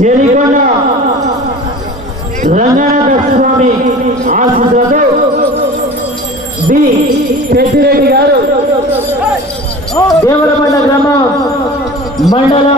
జరికొండ రంగనాథ స్వామి ఆశీస్సులతో బి పెద్దిరెడ్డి గారు. దేవరమండ గ్రామం మండలం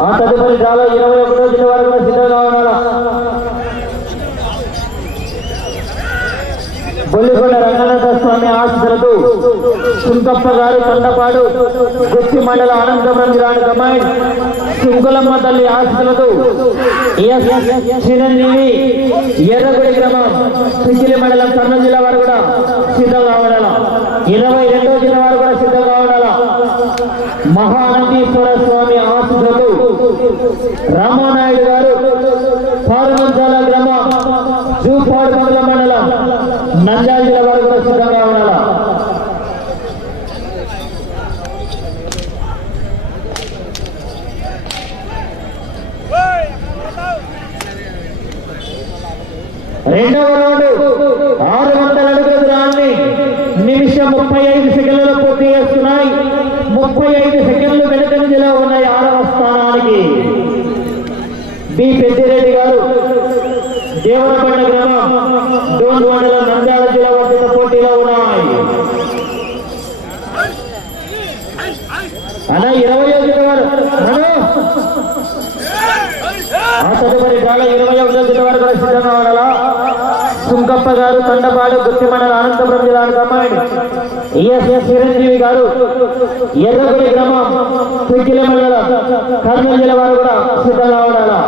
ఆ తదుపరి చాలా ఇరవై ఒకటో జిల్లా వరకు సిద్ధంగా ఉన్నారా. బొల్లిగొండ రంగనాథ స్వామి ఆశీస్సులతో సుంకప్ప గారు కొండపాడు గుత్తి మండల అనంతపురం జిల్లాను కమాండ్ సుంకులమ్మ తల్లి ఆశీస్సులతో చిరంజీవి ఎర్రగుడి గ్రామం సిక్కిలి మండలం కర్నూలు జిల్లా వారు కూడా సిద్ధంగా ఉండాలా ఇరవై రెండో జిల్లా జూపాడు మండల మండలం నంద్యాల జిల్లా వారు కూడా సిద్ధంగా ఉండాల? రెండవ రౌండ్ ఆరు వందల అడుగుల దూరాన్ని నిమిషం ముప్పై ఐదు సెకండ్లలో పూర్తి చేస్తున్నాయి. ముప్పై ఐదు సెకండ్లు వెనుకంజలో ఉన్నాయి ఆరవ స్థానానికి. బి పెద్దిరెడ్డి గారు దేవరపల్లి డోన్ మండలం నంద్యాల జిల్లా వర్తిత పోటీలో ఉన్నాయి. అన్న ఇరవై ఐదు ఆ తదుపరి గాల ఇరవై ఒకటో జిల్లా వారు కూడా సిద్ధంగా ఉండాలా? సుంకప్ప గారు తండపాడు గుత్తి మండలం అనంతపురం జిల్లా కమాండ్ ఈఎస్ఎస్ చిరంజీవి గారు ఎర్రగుడి గ్రామం పిక్కిలి మండలం కర్నూలు జిల్లా వారు కూడా సిద్ధంగా ఉండాలా?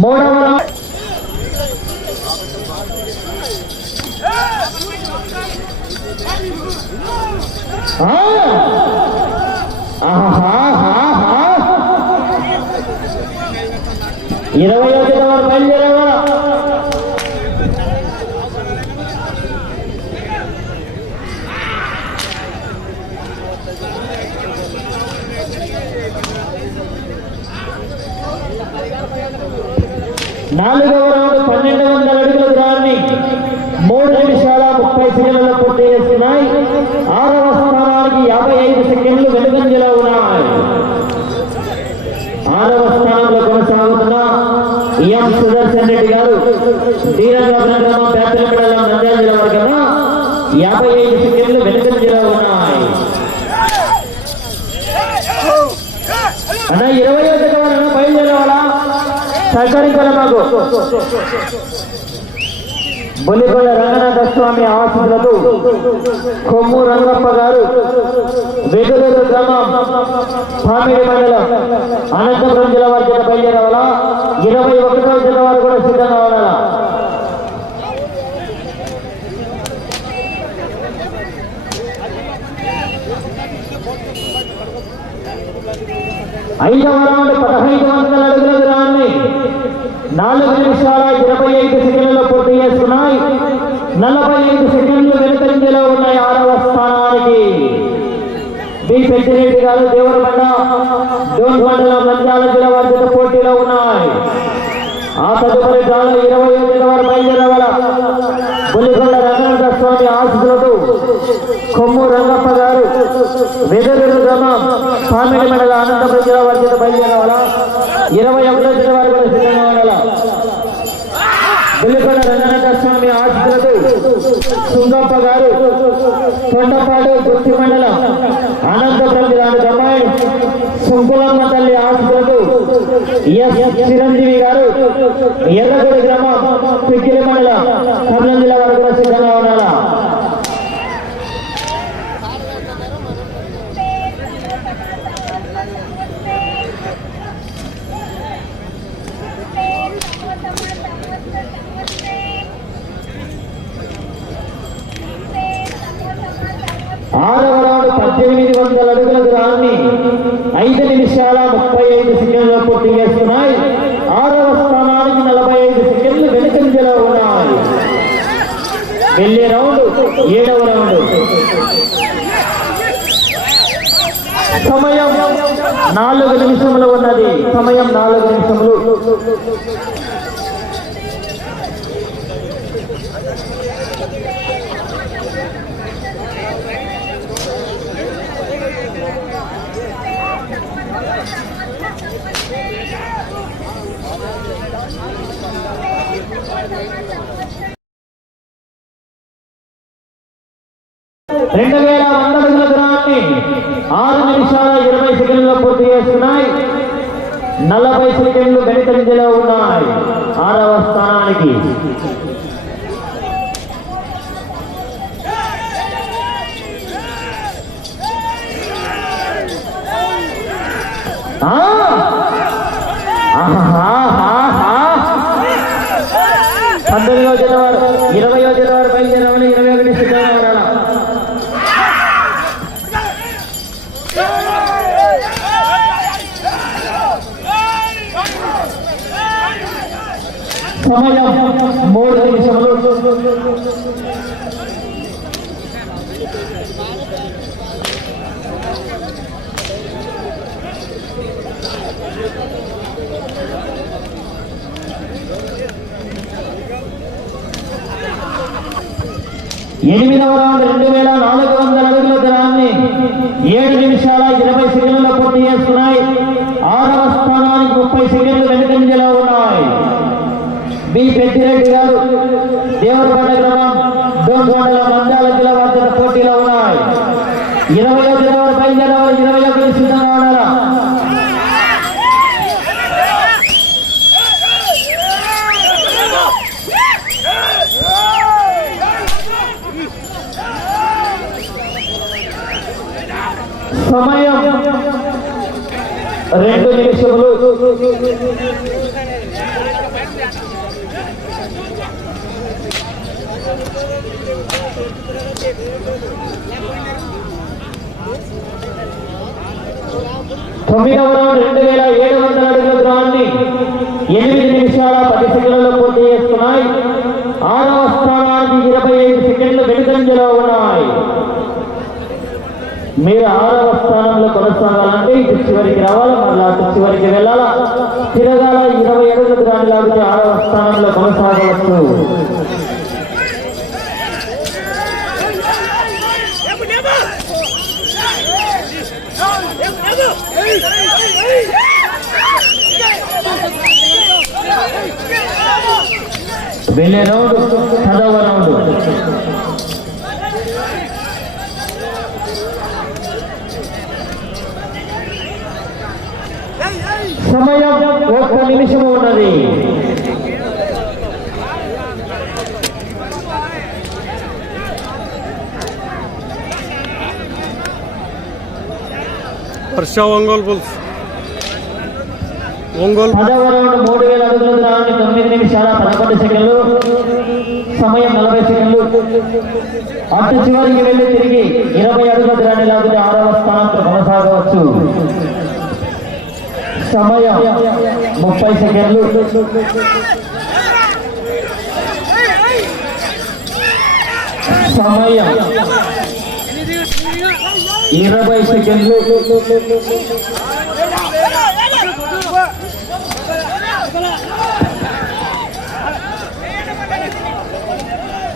మూడవ ఇరవై ఒకటి వారు బయలుదేరేవా నాలుగవ రౌండ్ పన్నెండు వందల అడుగుల దూరాన్ని మూడు నిమిషాల ముప్పై సెకండ్లలో పూర్తి చేస్తున్నాయి. ఆరవ స్థానానికి యాభై ఐదు సెకండ్లు వెనుగంజలో ఉన్నాయి. ఆరవ స్థానంలో కొనసాగుతున్న ఎం సుదర్శన్ రెడ్డి గారు దీనగాపురం గ్రామం పేపల మండలం నంద్యాల జిల్లా వారి యాభై ఐదు సెకండ్లు వెనుకంజలో ఉన్నాయి. అన్న ఇరవై ఐదు సహకరించాలి మాకు బొలికొండ రంగనాథ స్వామి ఆశీస్సులతో కొమ్ము రంగప్ప గారు వెగులూరు గ్రామం పామిడి మండలం అనంతపురం జిల్లా వారి చేత బయలుదేరవాలా ఇరవై ఒకటో జిల్లా వారు కూడా సిద్ధంగా ఉండాలా ఐదవ రౌండ్ పదహైదు నాలుగు నిమిషాల ఇరవై ఐదు సెకండ్లలో పూర్తి చేస్తున్నాయి. నలభై ఐదు సెకండ్లు వెనుకంజలో ఉన్నాయి ఆరవ స్థానానికి. బి పెద్దిరెడ్డి గారు దేవరమండ డోన్ మండలం నంద్యాల జిల్లా వారితో పోటీలో ఉన్నాయి. ఆ తదుపరి గాల ఇరవై ఐదు వారు బయలుదేరగల బుల్లిగొండ రంగనాథ స్వామి ఆశీస్సులతో కొమ్ము రంగప్ప గారు వెదరు గ్రామం పామిడి మండల అనంతపురం జిల్లా వారి చేత బయలుదేరవాలా ఇరవై ఒకటో జిల్లా వారు బుల్లికొండ రంగనాథ స్వామి ఆశీస్సులతో సుంగప్ప గారు కొండపాడు గుత్తి మండలం అనంతపురం జిల్లా అమ్మాయి సుంకులమ్మ తల్లి ఆశీస్సులతో ఎస్ చిరంజీవి గారు ఎర్రగొడి గ్రామం పిక్కిలి మండలం కర్నూలు జిల్లా వారు కూడా సిద్ధంగా ఉండాలా ఆరవ రౌండ్ పద్దెనిమిది వందల అడుగుల దూరాన్ని ఐదు నిమిషాల ముప్పై ఐదు సెకండ్ల పూర్తి చేస్తున్నాయి. ఆరవ స్థానానికి నలభై ఐదు సెకండ్లు వెనుకంజలో ఉన్నాయి. వెళ్ళే రౌండ్ ఏడవ రౌండ్. సమయం నాలుగు నిమిషములు ఉన్నది. సమయం నాలుగు నిమిషములు. రెండు వేల వంద అడుగుల దూరాన్ని ఆరు నిమిషాల ఇరవై సెకండ్లో పూర్తి చేస్తున్నాయి. నలభై సెకండ్లు గణితంజలో ఉన్నాయి. ఆరవ స్థానానికి. ఆ! సమయం మూడు నిమిషములు. ఎనిమిదవ రౌండ్ రెండు వేల నాలుగు వందల అడుగుల దూరాన్ని ఏడు నిమిషాల ఇరవై సెకండ్ల పూర్తి చేస్తున్నాయి. ఆరవ స్థానానికి ముప్పై సెకండ్లు వెనుక బి పెద్దిరెడ్డి గారు దేవరపడ్డ గ్రామం డోంగొండల మందాల జిల్లా వార్తల పోటీలో ఉన్నాయి. ఇరవై జనవరి బయలుదేరవాలి ఇరవై ఒకటి సిద్ధంగా ఉండాలా సమయం. రెండు నిమిషములు. తొమ్మిదవ రౌండ్ రెండు వేల ఏడు వందల అడుగుల దూరాన్ని ఎనిమిది నిమిషాల పది సెకండ్లలో పూర్తి చేస్తున్నాయి ఆరవ స్థానానికి ఇరవై ఐదు సెకండ్లు వెనుకంజలో ఉన్నాయి. మీరు ఆరవ స్థానంలో కొనసాగాలంటే ఇటు చివరికి రావాలి మళ్ళా అటు చివరికి వెళ్ళాలా? తిరగాల ఇరవై అడుగుల దూరాన్ని లాగితే ఆరవ స్థానంలో కొనసాగవచ్చు. వెళ్ళే రౌండ్ పదవ రౌండ్ సమయం ఒక్క నిమిషం ఉన్నది హర్ష ఒంగోలు బుల్స్. ఒంగోలు మూడు వేల అడుగుల దూరాన్ని తొమ్మిది నిమిషాల పదకొండు సెకండ్లు. సమయం నలభై సెకండ్లు. అటు చివరికి వెళ్ళి తిరిగి ఇరవై అడుగుల దూరాన్ని లాగితే ఆరవ స్థానంతో కొనసాగవచ్చు. సమయం ముప్పై సెకండ్లు. సమయం ఇరవై సెకండ్లు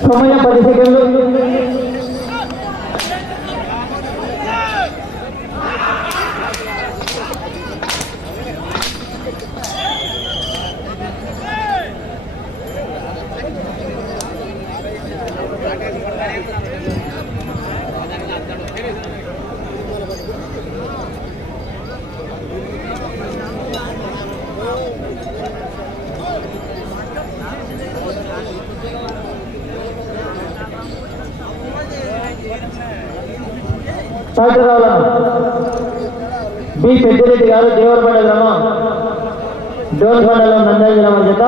సమయం పది సెకండ్లు సాగరాలను బి పెద్దిరెడ్డి గారు దేవరపడ గ్రామం డోల్కొండలో నంద్యాల జిల్లా జత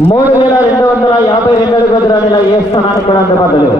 మూడు వేల రెండు వందల యాభై రెండు అడుగుల దూరాన్ని ఇలా ఏ స్థానానికి కూడా అందుబాటులో